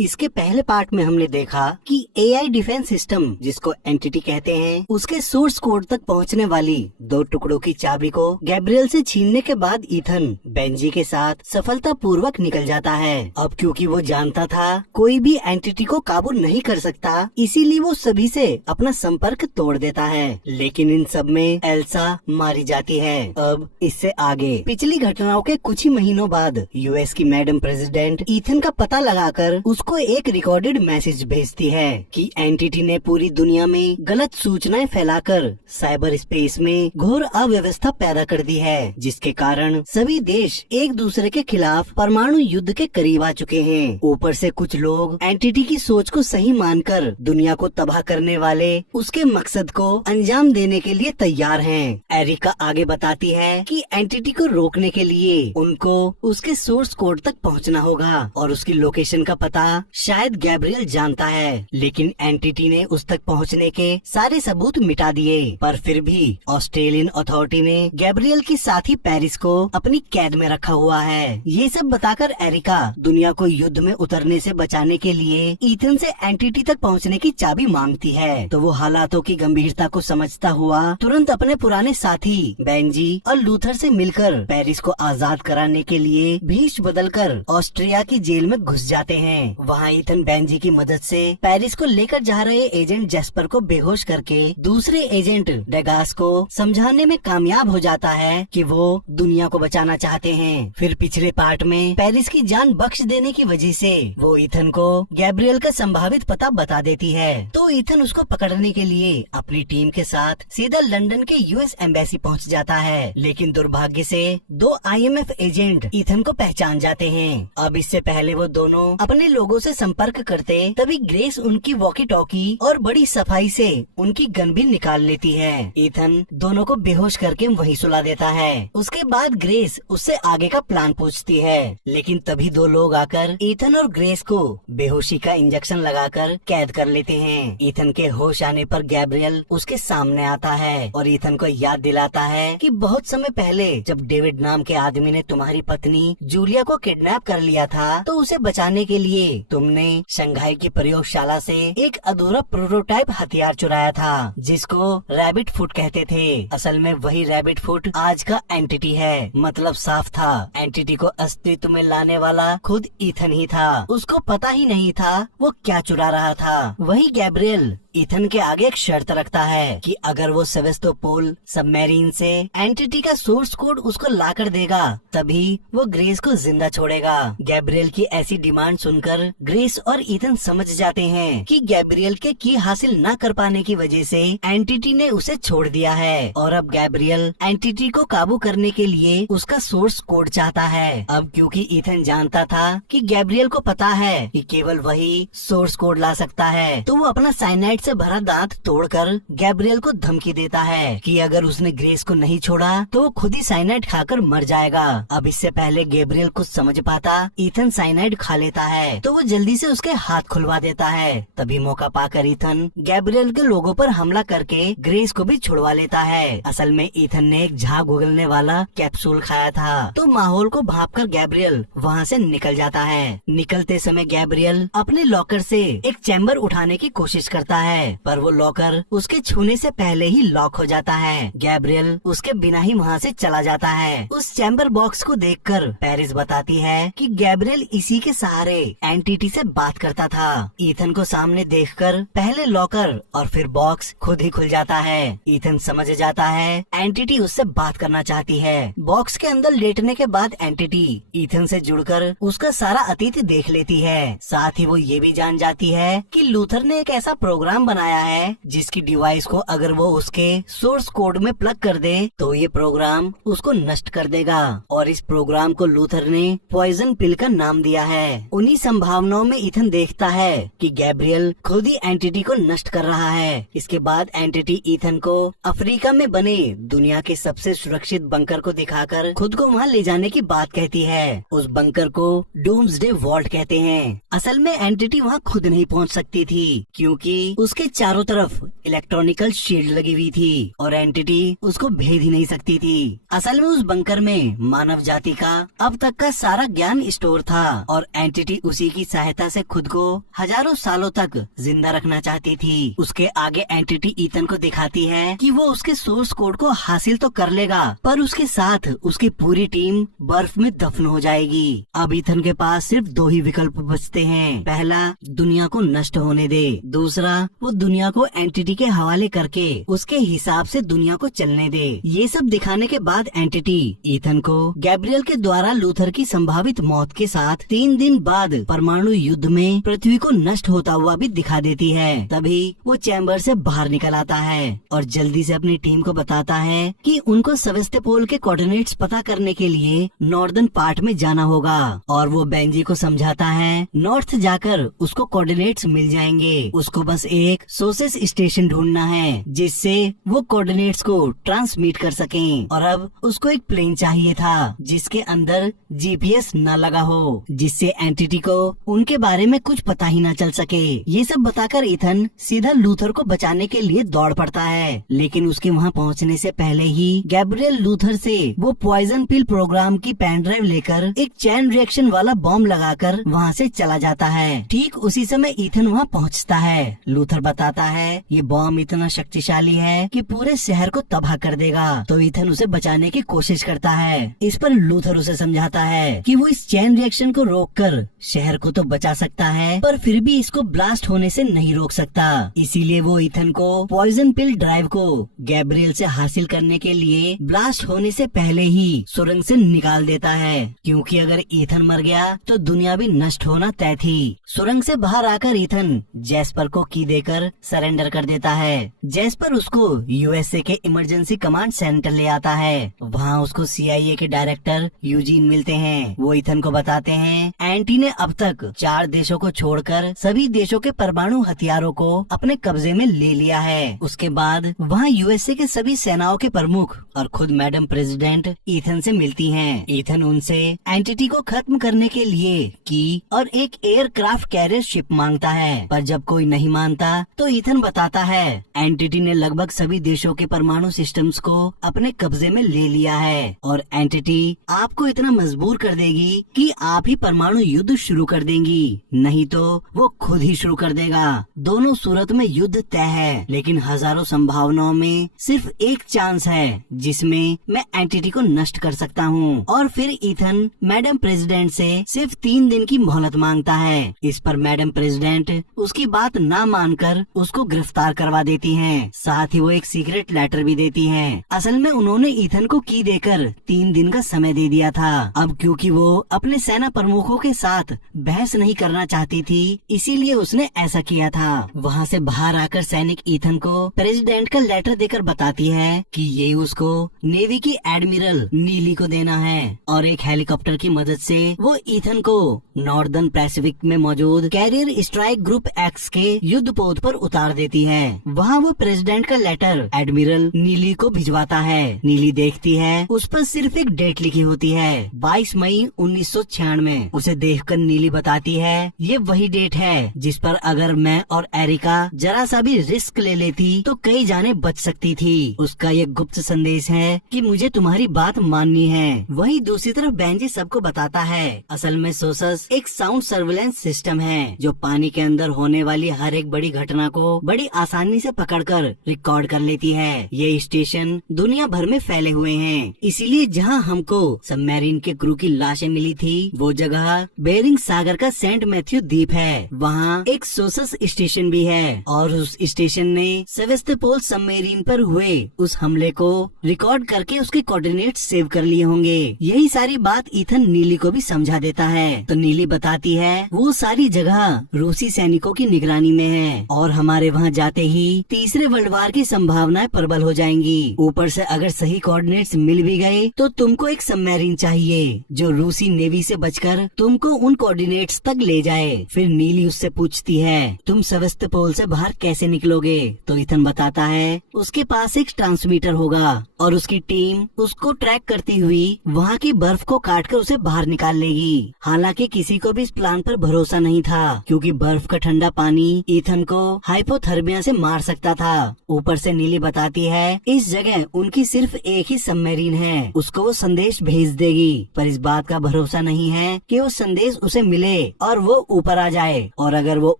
इसके पहले पार्ट में हमने देखा कि एआई डिफेंस सिस्टम, जिसको एंटिटी कहते हैं, उसके सोर्स कोड तक पहुंचने वाली 2 टुकड़ों की चाबी को गैब्रियल से छीनने के बाद ईथन बेंजी के साथ सफलतापूर्वक निकल जाता है। अब क्योंकि वो जानता था कोई भी एंटिटी को काबू नहीं कर सकता, इसीलिए वो सभी से अपना संपर्क तोड़ देता है। लेकिन इन सब में एल्सा मारी जाती है। अब इससे आगे पिछली घटनाओं के कुछ ही महीनों बाद यूएस की मैडम प्रेसिडेंट ईथन का पता लगाकर उसको एक रिकॉर्डेड मैसेज भेजती है कि एंटिटी ने पूरी दुनिया में गलत सूचनाएं फैलाकर साइबर स्पेस में घोर अव्यवस्था पैदा कर दी है, जिसके कारण सभी देश एक दूसरे के खिलाफ परमाणु युद्ध के करीब आ चुके हैं। ऊपर से कुछ लोग एंटिटी की सोच को सही मानकर दुनिया को तबाह करने वाले उसके मकसद को अंजाम देने के लिए तैयार हैं। एरिका आगे बताती है कि एंटिटी को रोकने के लिए उनको उसके सोर्स कोड तक पहुंचना होगा और उसकी लोकेशन का पता शायद गैब्रियल जानता है, लेकिन एंटिटी ने उस तक पहुंचने के सारे सबूत मिटा दिए। पर फिर भी ऑस्ट्रेलियन अथॉरिटी ने गैब्रियल के साथी पेरिस को अपनी कैद में रखा हुआ है। ये सब बताकर एरिका दुनिया को युद्ध में उतरने से बचाने के लिए ईथन से एंटिटी तक पहुंचने की चाबी मांगती है। तो वो हालातों की गंभीरता को समझता हुआ तुरंत अपने पुराने साथी बेंजी और लूथर से मिलकर पेरिस को आजाद कराने के लिए भेष बदलकर ऑस्ट्रिया की जेल में घुस जाते हैं। वहाँ ईथन बेंजी की मदद से पेरिस को लेकर जा रहे एजेंट जेस्पर को बेहोश करके दूसरे एजेंट डेगास को समझाने में कामयाब हो जाता है कि वो दुनिया को बचाना चाहते हैं। फिर पिछले पार्ट में पेरिस की जान बख्श देने की वजह से वो ईथन को गैब्रियल का संभावित पता बता देती है। तो ईथन उसको पकड़ने के लिए अपनी टीम के साथ सीधा लंदन के यूएस एम्बेसी पहुंच जाता है, लेकिन दुर्भाग्य से 2 आईएमएफ एजेंट ईथन को पहचान जाते हैं। अब इससे पहले वो दोनों अपने लोगों से संपर्क करते तभी ग्रेस उनकी वॉकी टॉकी और बड़ी सफाई से उनकी गन भी निकाल लेती है। ईथन दोनों को बेहोश करके वहीं सुला देता है। उसके बाद ग्रेस उससे आगे का प्लान पूछती है, लेकिन तभी 2 लोग आकर ईथन और ग्रेस को बेहोशी का इंजेक्शन लगाकर कैद कर लेते हैं। ईथन के होश आने पर गैब्रियल उसके सामने आता है और ईथन को याद दिलाता है कि बहुत समय पहले जब डेविड नाम के आदमी ने तुम्हारी पत्नी जूलिया को किडनैप कर लिया था, तो उसे बचाने के लिए तुमने शंघाई की प्रयोगशाला से एक अधूरा प्रोटोटाइप हथियार चुराया था, जिसको रैबिट फुट कहते थे। असल में वही रैबिट फुट आज का एंटिटी है। मतलब साफ था, एंटिटी को अस्तित्व में लाने वाला खुद ईथन ही था। उसको पता ही नहीं था वो क्या चुरा रहा था। वही गैब्रियल ईथन के आगे एक शर्त रखता है कि अगर वो सेवेस्तोपोल सबमरीन से एंटिटी का सोर्स कोड उसको लाकर देगा, तभी वो ग्रेस को जिंदा छोड़ेगा। गैब्रियल की ऐसी डिमांड सुनकर ग्रेस और ईथन समझ जाते हैं कि गैब्रियल के की हासिल न कर पाने की वजह से एंटिटी ने उसे छोड़ दिया है और अब गैब्रियल एंटिटी को काबू करने के लिए उसका सोर्स कोड चाहता है। अब क्योंकि ईथन जानता था कि गैब्रियल को पता है कि केवल वही सोर्स कोड ला सकता है, तो वो अपना साइनाइड से भरा दांत तोड़कर गैब्रियल को धमकी देता है कि अगर उसने ग्रेस को नहीं छोड़ा तो वो खुद ही साइनाइड खाकर मर जाएगा। अब इससे पहले गैब्रियल कुछ समझ पाता, ईथन साइनाइड खा लेता है, तो वो जल्दी से उसके हाथ खुलवा देता है। तभी मौका पाकर ईथन गैब्रियल के लोगों पर हमला करके ग्रेस को भी छुड़वा लेता है। असल में ईथन ने एक झाग उगलने वाला कैप्सूल खाया था, तो माहौल को भांपकर गैब्रियल वहाँ से निकल जाता है। निकलते समय गैब्रियल अपने लॉकर से एक चैम्बर उठाने की कोशिश करता है, पर वो लॉकर उसके छूने से पहले ही लॉक हो जाता है। गैब्रियल उसके बिना ही वहाँ से चला जाता है। उस चैम्बर बॉक्स को देखकर पेरिस बताती है कि गैब्रियल इसी के सहारे एंटिटी से बात करता था। ईथन को सामने देखकर पहले लॉकर और फिर बॉक्स खुद ही खुल जाता है। ईथन समझ जाता है एंटिटी उससे बात करना चाहती है। बॉक्स के अंदर लेटने के बाद एंटिटी ईथन से जुड़कर उसका सारा अतीत देख लेती है। साथ ही वो ये भी जान जाती है कि लूथर ने एक ऐसा प्रोग्राम बनाया है जिसकी डिवाइस को अगर वो उसके सोर्स कोड में प्लग कर दे तो ये प्रोग्राम उसको नष्ट कर देगा, और इस प्रोग्राम को लूथर ने पॉइजन पिल का नाम दिया है। उन्हीं संभावनाओं में ईथन देखता है कि गैब्रियल खुद ही एंटिटी को नष्ट कर रहा है। इसके बाद एंटिटी ईथन को अफ्रीका में बने दुनिया के सबसे सुरक्षित बंकर को दिखाकर खुद को वहाँ ले जाने की बात कहती है। उस बंकर को डूम्सडे वॉल्ट कहते हैं। असल में एंटिटी वहाँ खुद नहीं पहुँच सकती थी, क्योंकि उसके चारों तरफ इलेक्ट्रॉनिकल शील्ड लगी हुई थी और एंटिटी उसको भेद ही नहीं सकती थी। असल में उस बंकर में मानव जाति का अब तक का सारा ज्ञान स्टोर था और एंटिटी उसी की सहायता से खुद को हजारों सालों तक जिंदा रखना चाहती थी। उसके आगे एंटिटी ईथन को दिखाती है कि वो उसके सोर्स कोड को हासिल तो कर लेगा, पर उसके साथ उसकी पूरी टीम बर्फ में दफन हो जाएगी। अब ईथन के पास सिर्फ दो ही विकल्प बचते हैं। पहला, दुनिया को नष्ट होने दे। दूसरा, वो दुनिया को एंटिटी के हवाले करके उसके हिसाब से दुनिया को चलने दे। ये सब दिखाने के बाद एंटिटी ईथन को गैब्रियल के द्वारा लूथर की संभावित मौत के साथ 3 दिन बाद परमाणु युद्ध में पृथ्वी को नष्ट होता हुआ भी दिखा देती है। तभी वो चैम्बर से बाहर निकल आता है और जल्दी से अपनी टीम को बताता है कि उनको सेवेस्टोपोल के कोऑर्डिनेट्स पता करने के लिए नॉर्दर्न पार्ट में जाना होगा और वो बेंजी को समझाता है नॉर्थ जाकर उसको कोऑर्डिनेट्स मिल जाएंगे। उसको बस एक सोसेस स्टेशन ढूंढना है जिससे वो कोऑर्डिनेट्स को ट्रांसमिट कर सकें। और अब उसको एक प्लेन चाहिए था जिसके अंदर जीपीएस न लगा हो, जिससे एंटिटी को उनके बारे में कुछ पता ही न चल सके। ये सब बताकर ईथन सीधा लूथर को बचाने के लिए दौड़ पड़ता है, लेकिन उसके वहाँ पहुँचने से पहले ही गैब्रियल लूथर से वो पॉइजन पिल प्रोग्राम की पेन ड्राइव लेकर एक चैन रिएक्शन वाला बॉम्ब लगाकर वहाँ से चला जाता है। ठीक उसी समय ईथन वहाँ पहुँचता है। लूथर बताता है ये बॉम्ब इतना शक्तिशाली है कि पूरे शहर को तबाह कर देगा, तो ईथन उसे बचाने की कोशिश करता है। इस पर लूथर उसे समझाता है कि वो इस चैन रिएक्शन को रोककर शहर को तो बचा सकता है, पर फिर भी इसको ब्लास्ट होने से नहीं रोक सकता। इसीलिए वो ईथन को पॉइजन पिल ड्राइव को गैब्रियल से हासिल करने के लिए ब्लास्ट होने से पहले ही सुरंग से निकाल देता है, क्योंकि अगर ईथन मर गया तो दुनिया भी नष्ट होना तय थी। सुरंग से बाहर आकर ईथन जैस्पर को की देकर सरेंडर कर देता है। जैस्पर उसको यूएसए के इमरजेंसी कमांड सेंटर ले आता है। वहाँ उसको सीआईए के डायरेक्टर यूजीन मिलते हैं। वो ईथन को बताते हैं एंटी ने अब तक 4 देशों को छोड़कर सभी देशों के परमाणु हथियारों को अपने कब्जे में ले लिया है। उसके बाद वहाँ यूएसए के सभी सेनाओं के प्रमुख और खुद मैडम प्रेसिडेंट ईथन से मिलती हैं। ईथन उनसे एंटिटी को खत्म करने के लिए की और एक एयरक्राफ्ट कैरियर शिप मांगता है, पर जब कोई नहीं मानता तो ईथन बताता है एंटिटी ने लगभग सभी देशों के परमाणु सिस्टम्स को अपने कब्जे में ले लिया है और एंटिटी आपको इतना मजबूर कर देगी कि आप ही परमाणु युद्ध शुरू कर देंगी, नहीं तो वो खुद ही शुरू कर देगा। दोनों सूरत में युद्ध तय है, लेकिन हजारों संभावनाओं में सिर्फ एक चांस है जिसमें मैं एंटिटी को नष्ट कर सकता हूँ। और फिर ईथन मैडम प्रेसिडेंट से सिर्फ 3 दिन की मोहलत मांगता है। इस पर मैडम प्रेसिडेंट उसकी बात ना मानकर उसको गिरफ्तार करवा देती हैं। साथ ही वो एक सीक्रेट लेटर भी देती हैं। असल में उन्होंने ईथन को की देकर 3 दिन का समय दे दिया था। अब क्योंकि वो अपने सेना प्रमुखों के साथ बहस नहीं करना चाहती थी, इसीलिए उसने ऐसा किया था। वहाँ से बाहर आकर सैनिक ईथन को प्रेसिडेंट का लेटर देकर बताती है कि ये उसको नेवी की एडमिरल नीली को देना है और एक हेलीकॉप्टर की मदद से वो ईथन को नॉर्दर्न पैसिफिक में मौजूद कैरियर स्ट्राइक ग्रुप एक्स के युद्ध पोत पर उतार देती है। वहाँ वो प्रेसिडेंट का लेटर एडमिरल नीली को भिजवाता है। नीली देखती है, उस पर सिर्फ एक डेट लिखी होती है 22 मई 1996। उसे देखकर नीली बताती है ये वही डेट है जिस पर अगर मैं और एरिका जरा सा भी रिस्क ले लेती तो कई जाने बच सकती थी। उसका ये गुप्त संदेश है कि मुझे तुम्हारी बात माननी है। वहीं दूसरी तरफ बेंजी सबको बताता है असल में सोसस एक साउंड सर्विलेंस सिस्टम है जो पानी के अंदर होने वाली हर एक बड़ी घटना को बड़ी आसानी से पकड़कर रिकॉर्ड कर लेती है। ये स्टेशन दुनिया भर में फैले हुए हैं, इसीलिए जहाँ हमको सबमरीन के क्रू की लाशें मिली थी वो जगह बेरिंग सागर का सेंट मैथ्यू द्वीप है। वहाँ एक सोसस स्टेशन भी है और उस स्टेशन ने सेवेस्टोपोल सबमरीन पर हुए उस हमले को रिकॉर्ड करके उसके कोऑर्डिनेट सेव कर लिए होंगे। यही सारी बात ईथन नीली को भी समझा देता है। तो नीली बताती है वो सारी जगह रूसी सैनिकों की निगरानी में है और हमारे वहाँ जाते ही तीसरे वर्ल्ड वार की संभावनाएं प्रबल हो जाएंगी। ऊपर से अगर सही कोऑर्डिनेट्स मिल भी गए तो तुमको एक सबमरीन चाहिए जो रूसी नेवी से बचकर तुमको उन कोऑर्डिनेट्स तक ले जाए। फिर नीली उससे पूछती है तुम सेवेस्टोपोल से बाहर कैसे निकलोगे? तो ईथन बताता है उसके पास एक ट्रांसमीटर होगा और उसकी टीम उसको ट्रैक करती हुई वहाँ की बर्फ को काटकर उसे बाहर निकाल लेगी। हालांकि किसी को भी इस प्लान पर भरोसा नहीं था, क्योंकि बर्फ का ठंडा पानी ईथन को हाइपोथर्मिया से मार सकता था। ऊपर से नीली बताती है इस जगह उनकी सिर्फ एक ही सबमरीन है, उसको वो संदेश भेज देगी, पर इस बात का भरोसा नहीं है कि वो संदेश उसे मिले और वो ऊपर आ जाए। और अगर वो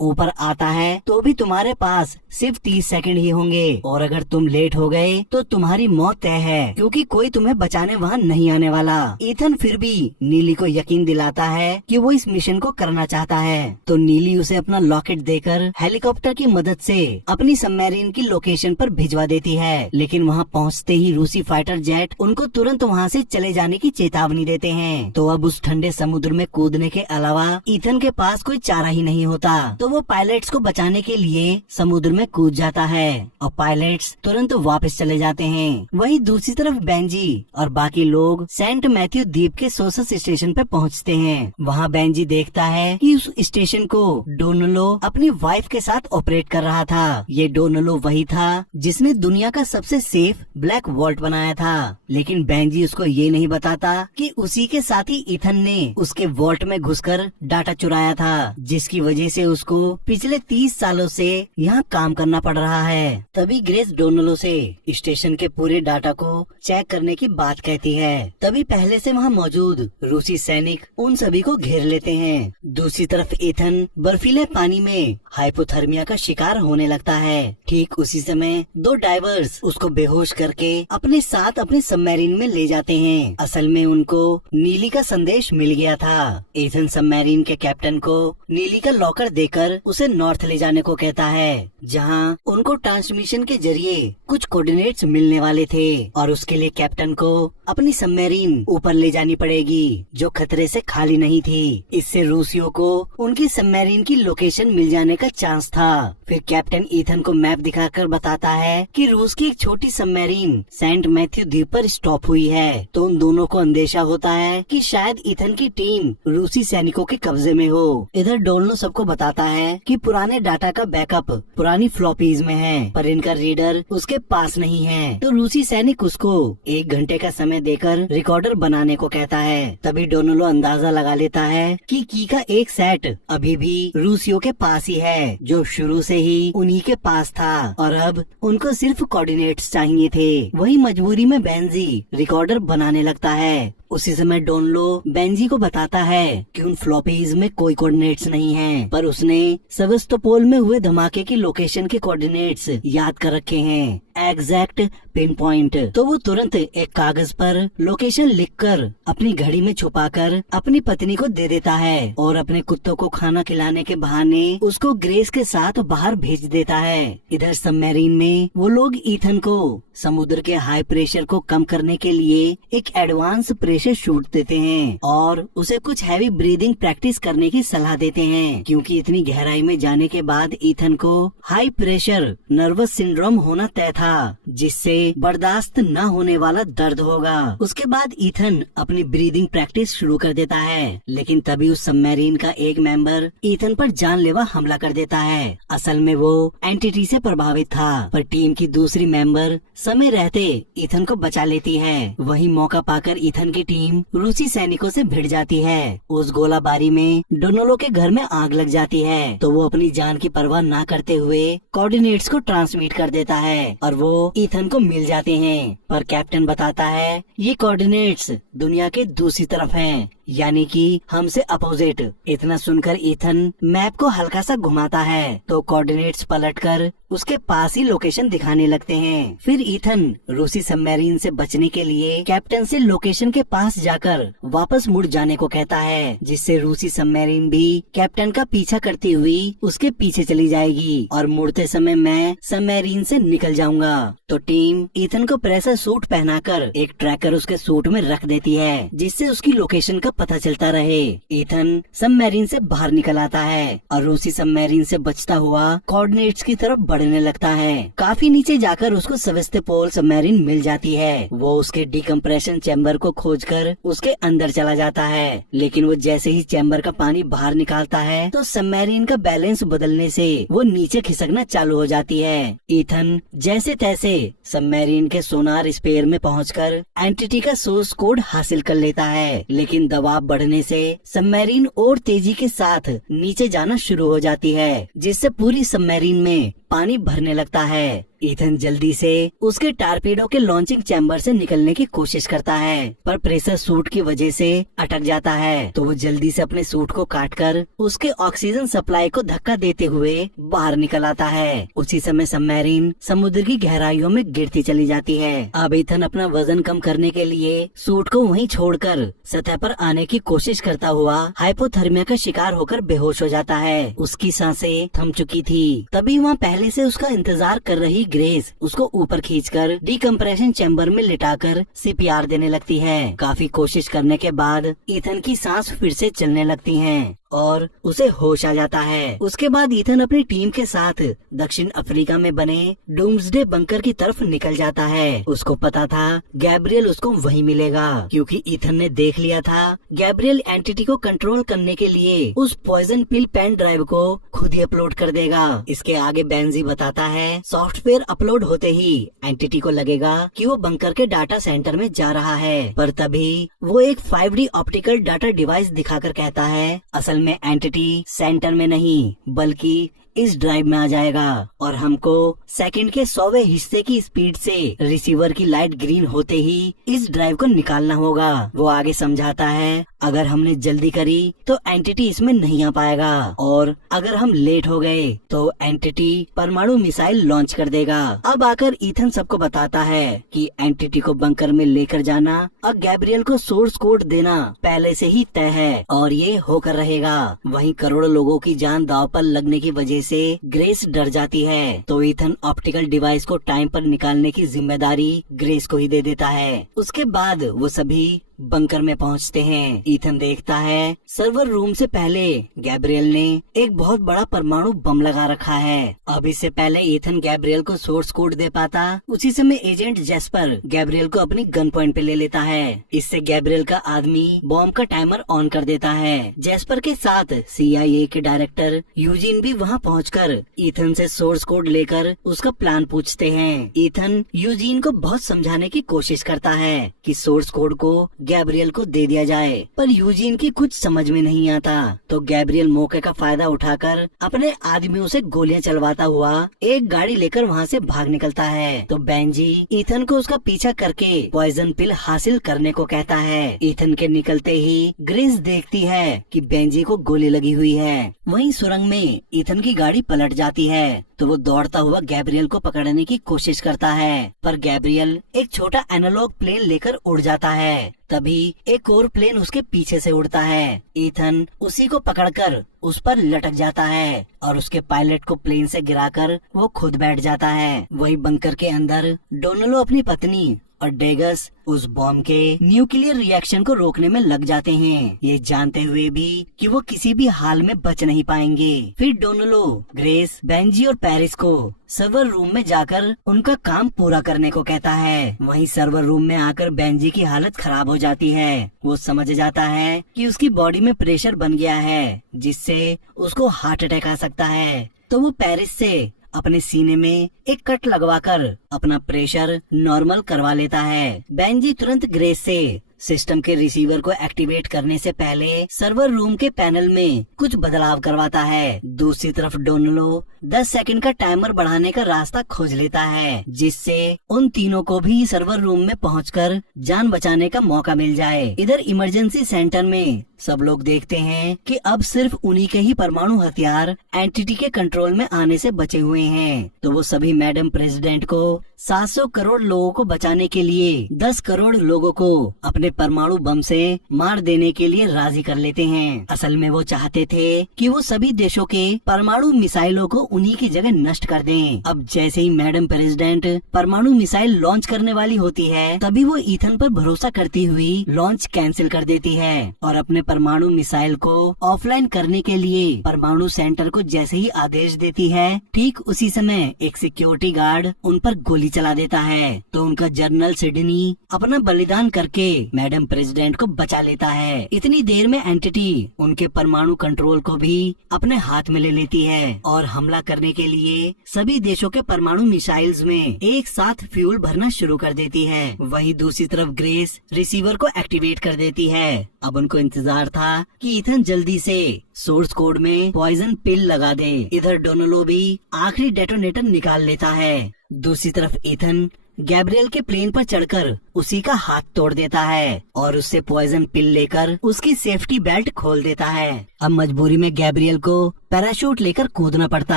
ऊपर आता है तो भी तुम्हारे पास सिर्फ 30 सेकंड ही होंगे, और अगर तुम लेट हो गए तो तुम्हारी मौत तय है, क्योंकि कोई तुम्हें बचाने वहाँ नहीं आने वाला। ईथन फिर भी नीली को यकीन दिलाता है कि वो इस मिशन को करना चाहता है, तो नीली उसे अपना लॉकेट देकर हेलीकॉप्टर की मदद से अपनी सबमरीन की लोकेशन पर भिजवा देती है। लेकिन वहाँ पहुँचते ही रूसी फाइटर जेट उनको तुरंत वहाँ से चले जाने की चेतावनी देते हैं। तो अब उस ठंडे समुद्र में कूदने के अलावा ईथन के पास कोई चारा ही नहीं होता, तो वो पायलट्स को बचाने के लिए समुद्र में कूद जाता है और पायलट्स तुरंत वापस चले जाते हैं। वहीं दूसरी तरफ बेंजी और बाकी लोग सेंट मैथ्यू द्वीप के सोसस स्टेशन पर पहुंचते हैं। वहां बेंजी देखता है कि उस स्टेशन को डोनालो अपनी वाइफ के साथ ऑपरेट कर रहा था। ये डोनालो वही था जिसने दुनिया का सबसे सेफ ब्लैक वॉल्ट बनाया था, लेकिन बेंजी उसको ये नहीं बताता कि उसी के साथ ही ईथन ने उसके वॉल्ट में घुसकर डाटा चुराया था, जिसकी वजह से उसको पिछले 30 सालों से यहाँ काम करना पड़ रहा है। तभी ग्रेस डोनालो से स्टेशन के पूरे डाटा को चेक करने की बात कहती है। तभी पहले से वहाँ मौजूद रूसी सैनिक उन सभी को घेर लेते हैं। दूसरी तरफ ईथन बर्फीले पानी में हाइपोथर्मिया का शिकार होने लगता है। ठीक उसी समय दो डाइवर्स उसको बेहोश करके अपने साथ अपने सबमरीन में ले जाते हैं। असल में उनको नीली का संदेश मिल गया था। ईथन सबमरीन के कैप्टन को नीली का लॉकर देकर उसे नॉर्थ ले जाने को कहता है, जहां उनको ट्रांसमिशन के जरिए कुछ कोऑर्डिनेट्स मिलने वाले थे, और उसके लिए कैप्टन को अपनी सबमरीन ऊपर ले जानी पड़ेगी, जो खतरे से खाली नहीं थी। इससे रूसियों को उनकी सबमरीन की लोकेशन मिल जाने का चांस था। फिर कैप्टन ईथन को मैप दिखाकर बताता है कि रूस की एक छोटी सबमरीन सेंट मैथ्यू द्वीप पर स्टॉप हुई है। तो उन दोनों को अंदेशा होता है कि शायद ईथन की टीम रूसी सैनिकों के कब्जे में हो। इधर डोनालो सबको बताता है कि पुराने डाटा का बैकअप पुरानी फ्लॉपीज में है, पर इनका रीडर उसके पास नहीं है। तो रूसी सैनिक उसको 1 घंटे का समय देकर रिकॉर्डर बनाने को कहता है। तभी डोनालो अंदाजा लगा लेता है कि की का एक सेट अभी भी रूसियों के पास ही है, जो शुरू से ही उन्हीं के पास था, और अब उनको सिर्फ कोऑर्डिनेट्स चाहिए थे। वही मजबूरी में बेंजी रिकॉर्डर बनाने लगता है। उसी समय डोनालो बेंजी को बताता है कि उन फ्लॉपीज में कोई कोऑर्डिनेट्स नहीं है, पर उसने सेवास्तोपोल में हुए धमाके की लोकेशन के कोऑर्डिनेट्स याद कर रखे हैं, एग्जैक्ट पिन पॉइंट। तो वो तुरंत एक कागज पर लोकेशन लिखकर अपनी घड़ी में छुपाकर अपनी पत्नी को दे देता है, और अपने कुत्तों को खाना खिलाने के बहाने उसको ग्रेस के साथ बाहर भेज देता है। इधर सबमरीन में वो लोग ईथन को समुद्र के हाई प्रेशर को कम करने के लिए एक एडवांस प्रेशर शूट देते हैं, और उसे कुछ हैवी ब्रीदिंग प्रैक्टिस करने की सलाह देते हैं, क्योंकि इतनी गहराई में जाने के बाद ईथन को हाई प्रेशर नर्वस सिंड्रोम होना तय था, जिससे बर्दाश्त न होने वाला दर्द होगा। उसके बाद ईथन अपनी ब्रीदिंग प्रैक्टिस शुरू कर देता है, लेकिन तभी उस सबमरीन का एक मेंबर ईथन पर जानलेवा हमला कर देता है। असल में वो एंटिटी से प्रभावित था, पर टीम की दूसरी मेंबर समय रहते ईथन को बचा लेती है। वही मौका पाकर ईथन की टीम रूसी सैनिकों से भिड़ जाती है। उस गोलाबारी में डोनालो के घर में आग लग जाती है, तो वो अपनी जान की परवाह ना करते हुए कोऑर्डिनेट्स को ट्रांसमिट कर देता है, और वो ईथन को मिल जाते हैं। पर कैप्टन बताता है ये कोऑर्डिनेट्स दुनिया के दूसरी तरफ हैं, यानी कि हमसे अपोजिट। इतना सुनकर ईथन मैप को हल्का सा घुमाता है, तो कोऑर्डिनेट्स पलटकर उसके पास ही लोकेशन दिखाने लगते हैं। फिर ईथन रूसी सबमरीन से बचने के लिए कैप्टन से लोकेशन के पास जाकर वापस मुड़ जाने को कहता है, जिससे रूसी सबमरीन भी कैप्टन का पीछा करती हुई उसके पीछे चली जाएगी, और मुड़ते समय मैं सबमरीन से निकल जाऊंगा। तो टीम ईथन को प्रेशर सूट पहनाकर एक ट्रैकर उसके सूट में रख देती है, जिससे उसकी लोकेशन का पता चलता रहे। ईथन सबमरीन से बाहर निकल आता है और रूसी सबमरीन से बचता हुआ कोऑर्डिनेट्स की तरफ बढ़ बढ़ने लगता है। काफी नीचे जाकर उसको सेवेस्टोपोल सबमरीन मिल जाती है। वो उसके डिकम्प्रेशन चैम्बर को खोजकर उसके अंदर चला जाता है, लेकिन वो जैसे ही चैम्बर का पानी बाहर निकालता है तो सबमरीन का बैलेंस बदलने से वो नीचे खिसकना चालू हो जाती है। ईथन जैसे तैसे सबमरीन के सोनार स्पेयर में पहुंचकर एंटिटी का सोर्स कोड हासिल कर लेता है, लेकिन दबाव बढ़ने से सबमरीन और तेजी के साथ नीचे जाना शुरू हो जाती है, जिससे पूरी सबमरीन में पानी भरने लगता है। ईथन जल्दी से उसके टारपीडो के लॉन्चिंग चैम्बर से निकलने की कोशिश करता है, पर प्रेशर सूट की वजह से अटक जाता है। तो वो जल्दी से अपने सूट को काटकर उसके ऑक्सीजन सप्लाई को धक्का देते हुए बाहर निकल आता है। उसी समय सबमरीन समुद्र की गहराइयों में गिरती चली जाती है। अब ईथन अपना वजन कम करने के लिए सूट को वहीं छोड़कर सतह पर आने की कोशिश करता हुआ हाइपोथर्मिया का शिकार होकर बेहोश हो जाता है। उसकी सांसें थम चुकी थी। तभी वहाँ पहले से उसका इंतजार कर रही ग्रेस उसको ऊपर खींचकर डिकम्प्रेशन चैम्बर में लिटाकर सीपीआर देने लगती है। काफी कोशिश करने के बाद ईथन की सांस फिर से चलने लगती हैं और उसे होश आ जाता है। उसके बाद ईथन अपनी टीम के साथ दक्षिण अफ्रीका में बने डूम्सडे बंकर की तरफ निकल जाता है। उसको पता था गैब्रियल उसको वहीं मिलेगा, क्योंकि ईथन ने देख लिया था गैब्रियल एंटिटी को कंट्रोल करने के लिए उस पॉइजन पिल पेन ड्राइव को खुद ही अपलोड कर देगा। इसके आगे बेंजी बताता है सॉफ्टवेयर अपलोड होते ही एंटिटी को लगेगा कि वो बंकर के डाटा सेंटर में जा रहा है, पर तभी वो एक 5D ऑप्टिकल डाटा डिवाइस दिखाकर कहता है असल में एंटिटी सेंटर में नहीं बल्कि इस ड्राइव में आ जाएगा और हमको सेकंड के 100वें हिस्से की स्पीड से रिसीवर की लाइट ग्रीन होते ही इस ड्राइव को निकालना होगा। वो आगे समझाता है अगर हमने जल्दी करी तो एंटिटी इसमें नहीं आ पाएगा और अगर हम लेट हो गए तो एंटिटी परमाणु मिसाइल लॉन्च कर देगा। अब आकर ईथन सबको बताता है कि एंटिटी को बंकर में लेकर जाना और गैब्रियल को सोर्स कोड देना पहले से ही तय है और ये होकर रहेगा। वहीं करोड़ों लोगों की जान दांव पर लगने की वजह से ग्रेस डर जाती है, तो ईथन ऑप्टिकल डिवाइस को टाइम पर निकालने की जिम्मेदारी ग्रेस को ही दे देता है। उसके बाद वो सभी बंकर में पहुंचते हैं। ईथन देखता है सर्वर रूम से पहले गैब्रियल ने एक बहुत बड़ा परमाणु बम लगा रखा है। अब इससे पहले ईथन गैब्रियल को सोर्स कोड दे पाता, उसी समय एजेंट जेस्पर गैब्रियल को अपनी गन पॉइंट पे ले लेता है। इससे गैब्रियल का आदमी बॉम्ब का टाइमर ऑन कर देता है। जेस्पर के साथ CIA के डायरेक्टर यूजीन भी वहाँ पहुंचकर ईथन से सोर्स कोड लेकर उसका प्लान पूछते हैं। ईथन यूजीन को बहुत समझाने की कोशिश करता है कि सोर्स कोड को गैब्रियल को दे दिया जाए, पर यूजीन की कुछ समझ में नहीं आता। तो गैब्रियल मौके का फायदा उठाकर अपने आदमियों से गोलियां चलवाता हुआ एक गाड़ी लेकर वहां से भाग निकलता है। तो बेंजी ईथन को उसका पीछा करके पॉइजन पिल हासिल करने को कहता है। ईथन के निकलते ही ग्रेस देखती है कि बेंजी को गोली लगी हुई है। वहीं सुरंग में ईथन की गाड़ी पलट जाती है, तो वो दौड़ता हुआ गैब्रियल को पकड़ने की कोशिश करता है, पर गैब्रियल एक छोटा एनालॉग प्लेन लेकर उड़ जाता है। तभी एक और प्लेन उसके पीछे से उड़ता है। ईथन उसी को पकड़कर उस पर लटक जाता है और उसके पायलट को प्लेन से गिराकर वो खुद बैठ जाता है। वही बंकर के अंदर डोनाल्डो अपनी पत्नी और डेगस उस बॉम्ब के न्यूक्लियर रिएक्शन को रोकने में लग जाते हैं, ये जानते हुए भी कि वो किसी भी हाल में बच नहीं पाएंगे। फिर डोनाल्डो, ग्रेस, बेंजी और पेरिस को सर्वर रूम में जाकर उनका काम पूरा करने को कहता है। वहीं सर्वर रूम में आकर बेंजी की हालत खराब हो जाती है। वो समझ जाता है कि उसकी बॉडी में प्रेशर बन गया है, जिससे उसको हार्ट अटैक आ सकता है। तो वो पेरिस से अपने सीने में एक कट लगवाकर अपना प्रेशर नॉर्मल करवा लेता है। बेंजी तुरंत ग्रेस से सिस्टम के रिसीवर को एक्टिवेट करने से पहले सर्वर रूम के पैनल में कुछ बदलाव करवाता है। दूसरी तरफ डोनाल्डो 10 सेकंड का टाइमर बढ़ाने का रास्ता खोज लेता है, जिससे उन तीनों को भी सर्वर रूम में पहुंचकर जान बचाने का मौका मिल जाए। इधर इमरजेंसी सेंटर में सब लोग देखते हैं कि अब सिर्फ उन्हीं के ही परमाणु हथियार एंटिटी के कंट्रोल में आने से बचे हुए हैं। तो वो सभी मैडम प्रेसिडेंट को 700 करोड़ लोगों को बचाने के लिए 10 करोड़ लोगों को अपने परमाणु बम से मार देने के लिए राजी कर लेते हैं। असल में वो चाहते थे कि वो सभी देशों के परमाणु मिसाइलों को उन्हीं की जगह नष्ट कर दें। अब जैसे ही मैडम प्रेसिडेंट परमाणु मिसाइल लॉन्च करने वाली होती है, तभी वो ईथन पर भरोसा करती हुई लॉन्च कैंसिल कर देती है और अपने परमाणु मिसाइल को ऑफलाइन करने के लिए परमाणु सेंटर को जैसे ही आदेश देती है, ठीक उसी समय एक सिक्योरिटी गार्ड उन पर गोली चला देता है। तो उनका जनरल सिडनी अपना बलिदान करके मैडम प्रेसिडेंट को बचा लेता है। इतनी देर में एंटिटी उनके परमाणु कंट्रोल को भी अपने हाथ में ले लेती है और हमला करने के लिए सभी देशों के परमाणु मिसाइल्स में एक साथ फ्यूल भरना शुरू कर देती है। वहीं दूसरी तरफ ग्रेस रिसीवर को एक्टिवेट कर देती है। अब उनको इंतजार था कि ईथन जल्दी से सोर्स कोड में पॉइजन पिल लगा दे। इधर डोनाल्डो भी आखिरी डेटोनेटर निकाल लेता है। दूसरी तरफ ईथन गैब्रियल के प्लेन पर चढ़कर उसी का हाथ तोड़ देता है और उससे पॉइजन पिल लेकर उसकी सेफ्टी बेल्ट खोल देता है। अब मजबूरी में गैब्रियल को पैराशूट लेकर कूदना पड़ता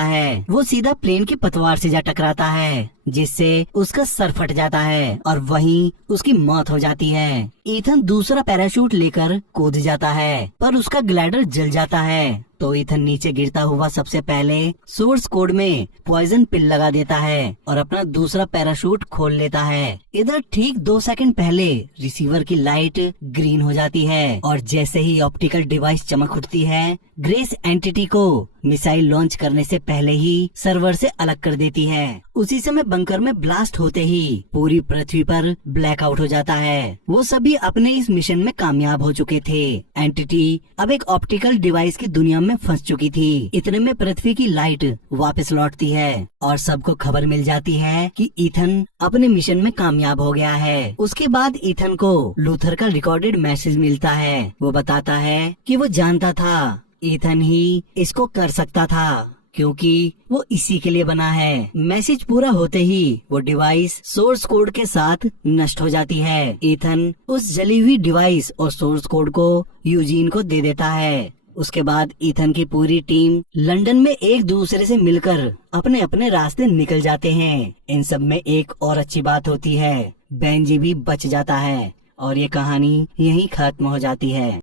है। वो सीधा प्लेन की पतवार से जा टकराता है, जिससे उसका सर फट जाता है और वहीं उसकी मौत हो जाती है। ईथन दूसरा पैराशूट लेकर कूद जाता है, पर उसका ग्लाइडर जल जाता है। तो ईथन नीचे गिरता हुआ सबसे पहले सोर्स कोड में पॉइजन पिल लगा देता है और अपना दूसरा पैराशूट खोल लेता है। इधर ठीक 2 सेकंड पहले रिसीवर की लाइट ग्रीन हो जाती है और जैसे ही ऑप्टिकल डिवाइस चमक उठती है, ग्रेस एंटिटी को मिसाइल लॉन्च करने से पहले ही सर्वर से अलग कर देती है। उसी समय बंकर में ब्लास्ट होते ही पूरी पृथ्वी पर ब्लैकआउट हो जाता है। वो सभी अपने इस मिशन में कामयाब हो चुके थे। एंटिटी अब एक ऑप्टिकल डिवाइस की दुनिया में फंस चुकी थी। इतने में पृथ्वी की लाइट वापस लौटती है और सबको खबर मिल जाती है कि ईथन अपने मिशन में कामयाब हो गया है। उसके बाद ईथन को लूथर का रिकॉर्डेड मैसेज मिलता है। वो बताता है कि वो जानता था ईथन ही इसको कर सकता था, क्योंकि वो इसी के लिए बना है। मैसेज पूरा होते ही वो डिवाइस सोर्स कोड के साथ नष्ट हो जाती है। ईथन उस जली हुई डिवाइस और सोर्स कोड को यूजीन को दे देता है। उसके बाद ईथन की पूरी टीम लंदन में एक दूसरे से मिलकर अपने अपने रास्ते निकल जाते हैं। इन सब में एक और अच्छी बात होती है, बेंजी भी बच जाता है और ये कहानी यहीं खत्म हो जाती है।